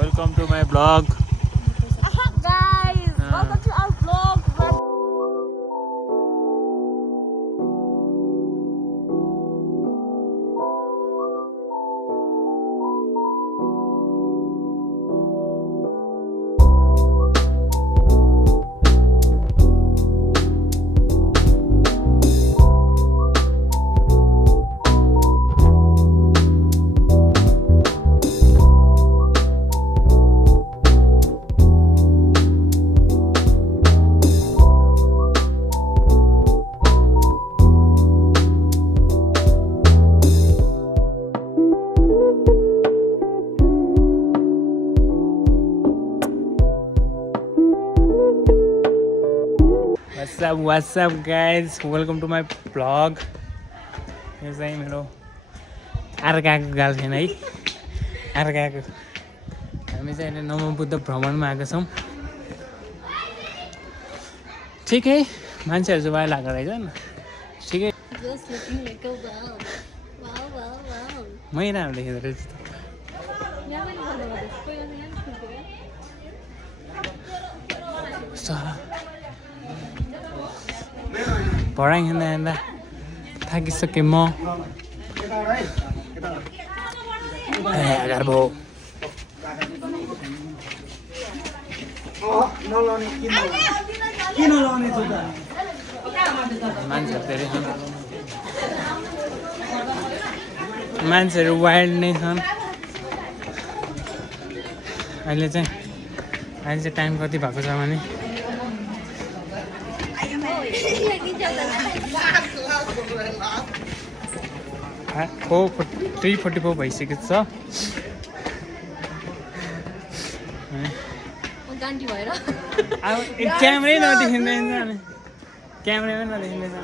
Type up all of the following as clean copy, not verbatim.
Welcome to my vlog. Guys, welcome to our vlog. What's up guys, welcome to my vlog. यो चाहिँ मेरो अर्काको girlfriend है, अर्काको। हामी चाहिँ अहिले नवबुद्ध भ्रमणमा आएको छौँ। ठिक है, मान्छेहरू चाहिँ वाइल आएको रहेछ नि, ठिकै। मै राम्रो देखिँदो रहेछ त। भराङ हिँड्दा हिँड्दा थाकिसकेँ म। मान्छेहरू वाइल्ड नै छन्। अहिले चाहिँ टाइम कति भएको छ भने 3:44 भइसकेको छ। अब क्यामेरै नदेखिँदैन, क्यामेरामै नदेखिँदैछ।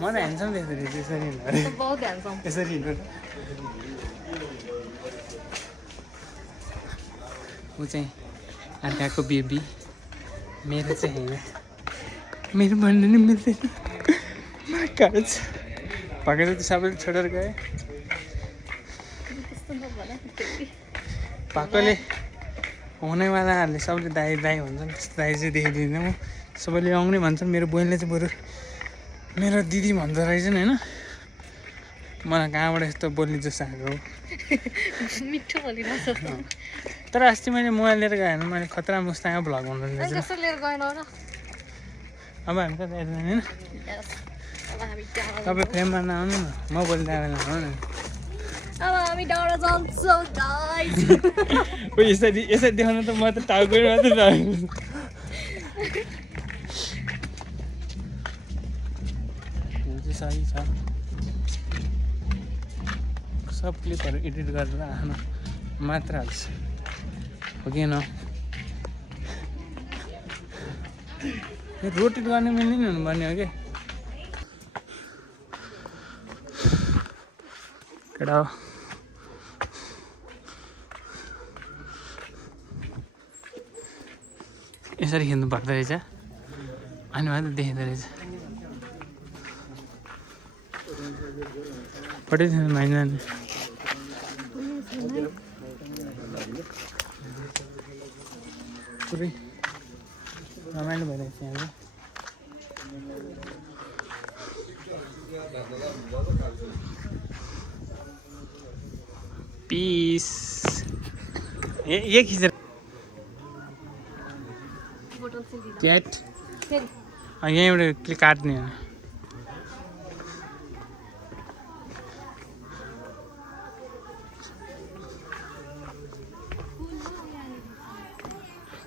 म त ह्यान्डसम देख्दो रहेछ यसरी यसरी हिँड्नु। ऊ चाहिँ अर्काको बेबी, मेरो चाहिँ होइन। मेरो भन्नु नि मिल्दैन, कागज भएको चाहिँ सबैले छोडेर गए। भएकोले हुनेवालाहरूले सबले दाइ दाइ भन्छन्, त्यस्तो दाइ चाहिँ देखिदिँदैन म। सबैले आउने भन्छन्, मेरो बहिनीले चाहिँ बरु मेरो दिदी भन्दो रहेछन् होइन। मलाई कहाँबाट यस्तो बोल्ने जोस आएको हो। मिठो बोलिरहेछ। तर अस्ति मैले मोबाइल लिएर गएँ भने मैले खतरा मुस्ताङमा भ्लग बनाउँदै रहेछ। कस्तो लिएर गएन र? अब हामी कता हेर्दैन होइन, तपाईँ फ्रेममा नआउनु न, म बोल्दा बेला आउनु न। अब हामी डाँडा जान्छौँ गाइस। यसरी यसरी देखाउनु त म त टाउको मात्रै जान्छु। सही छ, सब क्लिपहरू एडिट गरेर आफ्नो मात्र हाल्छ हो कि न। रोटेट गर्ने मिल्ने हुनुपर्ने हो कि केटा हो। यसरी हिँड्नु पर्दो रहेछ, अनि मात्रै देखिँदो रहेछ। पठाइदिनु माइना नि। पुरै रमाइलो भइरहेको छ यहाँ। पिस ये खिचेर क्याट यहीँबाट क्लिक काट्ने हो।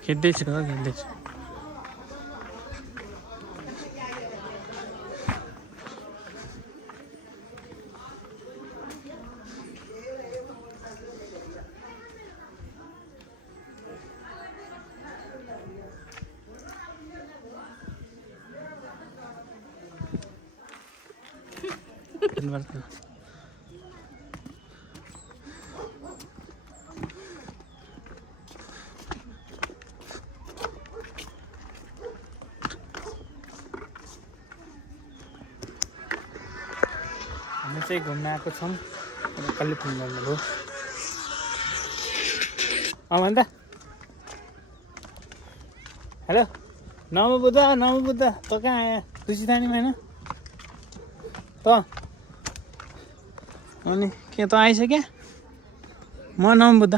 खेल्दैछु खेल्दैछु। हामी चाहिँ घुम्न आएको छौँ कालीम्पोङ हो। भन् त हेलो नमबुद्ध त कहाँ आयो दुसितानीमा होइन त अनि के त आइसक्यो म नमबुद्ध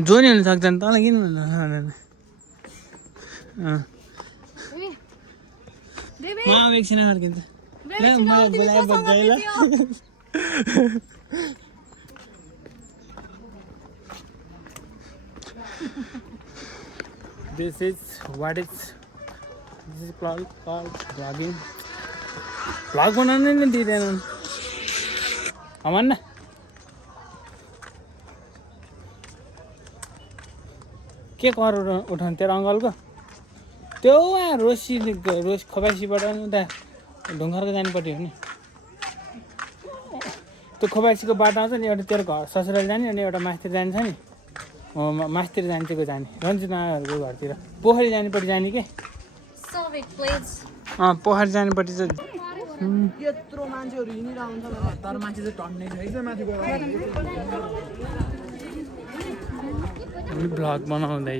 जो नि हुनसक्छ नि तँलाई किन भन्नु म अब एकछिन फर्किन्छ ल मलाई बोलाए बग्दै ल This is called vlogging. Vlog बनाउनु नै दिँदैनन् भन् न के कर उठाउनु तेरो अङ्कलको त्यो रोस खोपासीबाट उता ढुङ्गरको जानेपट्टि हो नि त्यो खोपासीको बाटो आउँछ नि एउटा तेरो घर ससुराली जाने अनि एउटा मास्तिर जान्छ नि मास्तिर जान्छेको जाने रन्जित आमाहरूको घरतिर पोखरी जानेपट्टि जाने के पोखरी जानेपट्टि चाहिँ यत्रो मान्छेहरू हिँडिरहन्छ तर मान्छे चाहिँ टन्नै छैन माथि गएर भ्लग बनाउँदै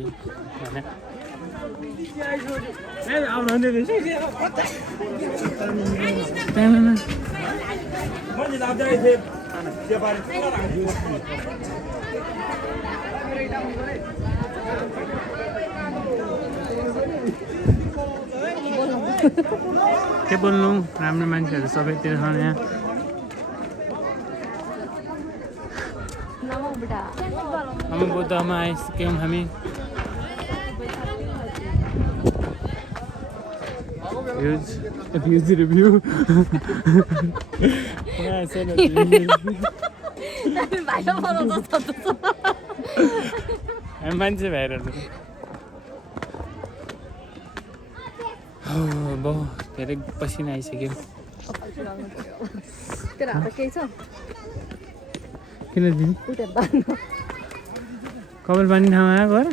के बोल्नु राम्रो मान्छेहरू सबैतिर छन् यहाँ हम बुद्धमा आइसक्यौँ हामी भ्युज रिभ्यू मान्छे भाइरल बहुत धेरै पसिना आइसक्यो किन दिदी कपाल पानी ठाउँमा आएको घर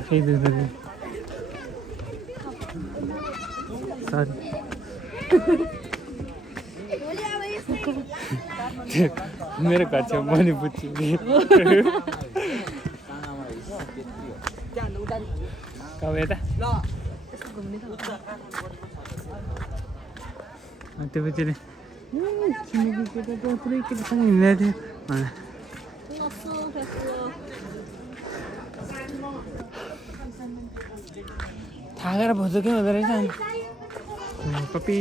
आफै दुध सरी मेरो घर छेउ मैले बुझ्छु कब यता त्यो पछि पुरै केटासँग हिँड्दै थियो थाकेर भोजोकै हुँदो रहेछ अनि पपी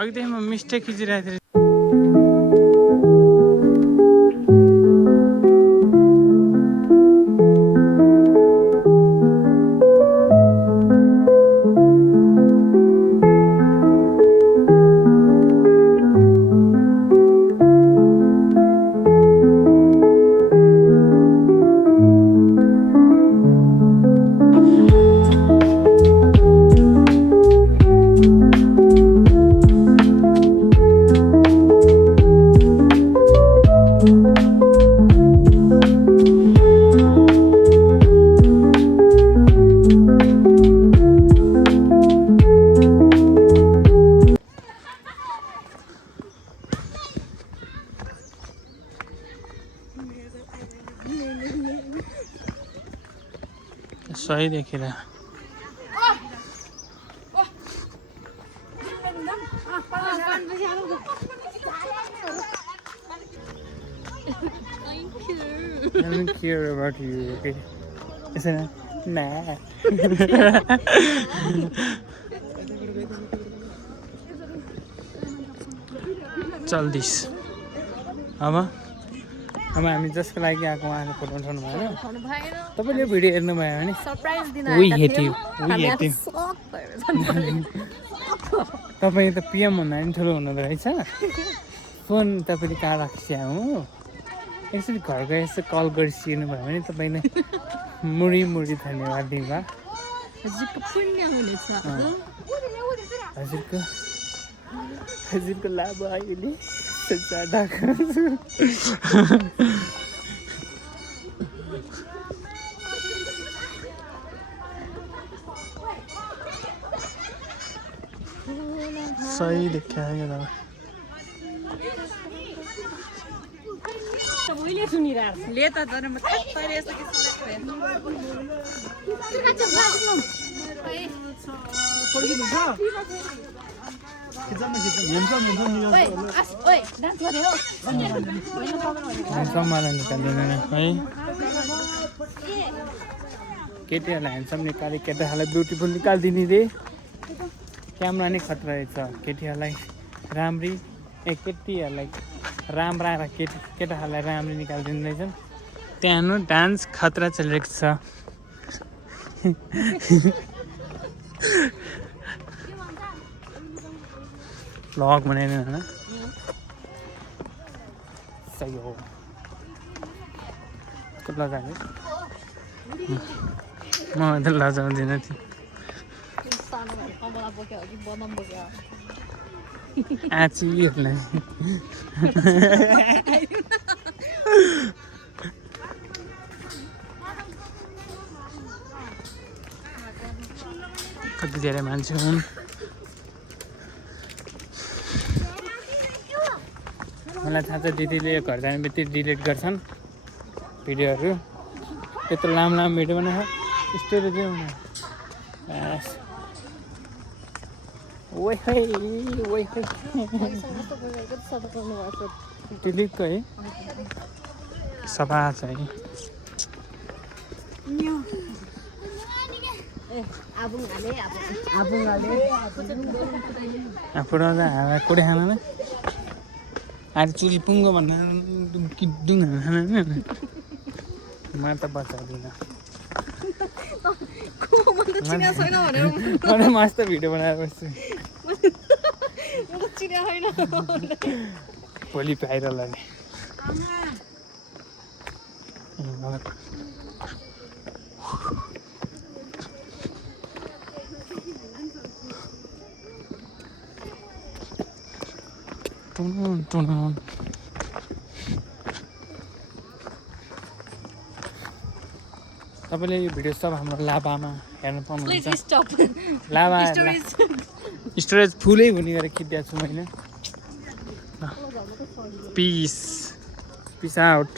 अघिदेखि म मिस्टेक खिचिरहेको थिएँ सही देखेर I don't care about you, okay? Isn't it? Nah. चल्दिस अब हामी जसको लागि आएको उहाँले फोटो उठाउनु भएन तपाईँले भिडियो हेर्नु भयो भने तपाईँ त पिएम भन्दा पनि ठुलो हुनुहुँदो रहेछ फोन तपाईँले कहाँ राख्छ हो यसरी घर गए यसो कल गरिसिनु भयो भने तपाईँले मुडी मुडी धन्यवाद दिनुभयो हजुरको पुण्य हुनेछ हजुरको लाभ अहिले सही देखा है दादा मैले सुनिरहेको ले त तर म तैले यस्तो के मलाई निकाल्दिनु है केटीहरूलाई ह्यान्डसम निकाले केटाहरूलाई ब्युटिफुल निकालिदिने रे क्यामेरा नै खतरा रहेछ केटीहरूलाई राम्री केटीहरूलाई राम्रा र केटाहरूलाई राम्री निकालिदिनु रहेछन् त्यहाँ डान्स खतरा चलिरहेको छ भ्लग बनाइदिनु होइन सही हो लजाने म त लजाउँदिनँ थियो कमला बोक्यो कि बदम बोक्यो आँचीहरूलाई कति धेरै मान्छे हुन् मलाई थाहा छ दिदीले घर जाने बित्तिकै डिलिट गर्छन् भिडियोहरू त्यत्रो लामो लामो भिडियो बनाएको स्टोरी चाहिँ डिलिटको है सफा छ है आफूलाई हावा कुडे खाना न आज चुरी पुङ्गो भन्दा किड्डुङ खाना म त बचाउँदिनँ मस्त भिडियो बनाएर बस्छु भोलि भाइरल लाने तपाईँले यो भिडियो सब हाम्रो लाभामा हेर्न पाउनुहुन्छ लाभा स्टोरेज फुलै हुने गरेर खिचिदिएको छु मैले पिस आउट